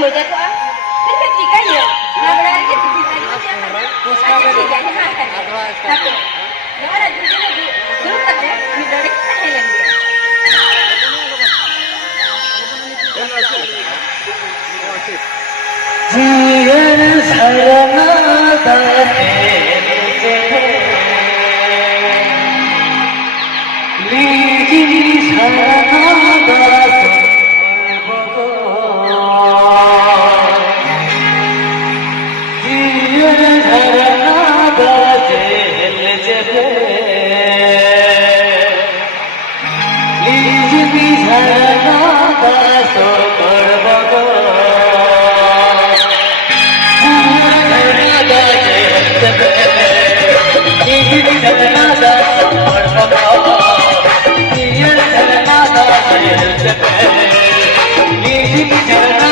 moja tu ah. Kan ketika dia, nak berada di sini macam mana? Ada tiga ni makan. Satu. Yang ada juga lagi. Dulu tak ada, ni dari kita helan dia. जीवन शरणा लीजिए शरणा जीवन शरणा gel जगे लीजिए शरणा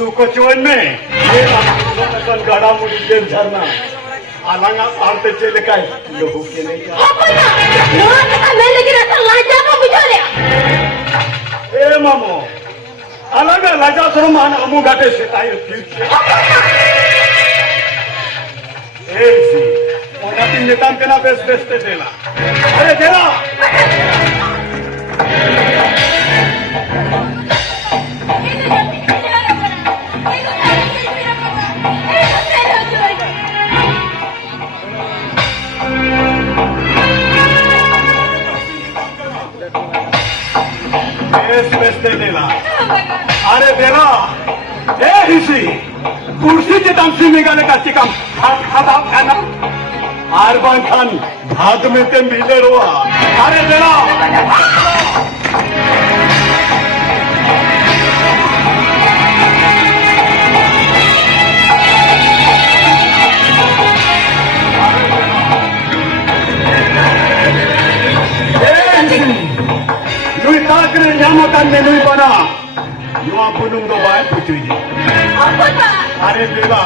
so अरे बेरा ए हिसी कुर्सीची तामसी निघाले काची काम खाना आरबान खान भाग में ते मिले रोआ अरे बेरा Lui takre nyamotan menui bana Nua punung do bae pucuji. Apa tak? Are bela.